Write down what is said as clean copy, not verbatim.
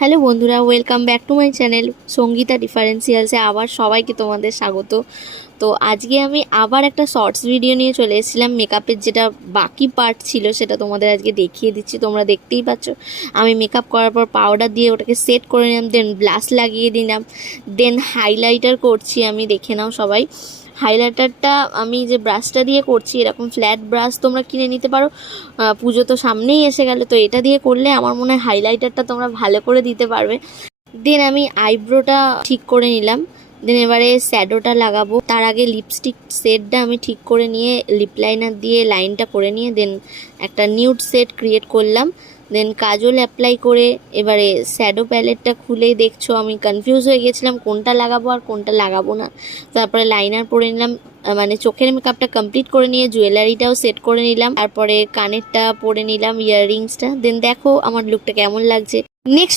Hello বন্ধুরা, welcome back to my channel Sangeeta ডিফারেন্সিয়ালসে আবার সবাইকে তোমাদের স্বাগত। তো আজকে আমি আবার একটা শর্টস ভিডিও নিয়ে চলে এসেছিলাম। মেকআপের যেটা বাকি পার্ট ছিল সেটা তোমাদের আজকে দেখিয়ে দিচ্ছি। তোমরা দেখতেই পাচ্ছ আমি মেকআপ করার পর পাউডার দিয়ে ওটাকে সেট করে নিলাম, দেন ব্লাশ লাগিয়ে দিলাম, দেন হাইলাইটার করছি আমি, দেখে নাও সবাই। হাইলাইটারটা আমি যে ব্রাশটা দিয়ে করছি, এরকম ফ্ল্যাট ব্রাশ তোমরা কিনে নিতে পারো। পুজো তো সামনেই এসে গেল, তো এটা দিয়ে করলে আমার মনে হয় হাইলাইটারটা তোমরা ভালো করে দিতে পারবে। দেন আমি আইব্রোটা ঠিক করে নিলাম, দেন এবারে শ্যাডোটা লাগাবো। তার আগে লিপস্টিক শেডটা আমি ঠিক করে নিয়ে লিপ লাইনার দিয়ে লাইনটা করে নিয়ে দেন একটা নিউড শেড ক্রিয়েট করলাম। দেন কাজল অ্যাপ্লাই করে এবারে শ্যাডো প্যালেটটা খুলেই দেখছো আমি কনফিউজ হয়ে গেছিলাম কোনটা লাগাবো আর কোনটা লাগাবো না। তারপরে লাইনার পরে নিলাম, মানে চোখের মেকআপটা কমপ্লিট করে নিয়ে জুয়েলারিটাও সেট করে নিলাম, তারপরে কানেরটা পরে নিলাম, ইয়াররিংসটা। দেন দেখো আমার লুকটা কেমন লাগছে। নেক্সট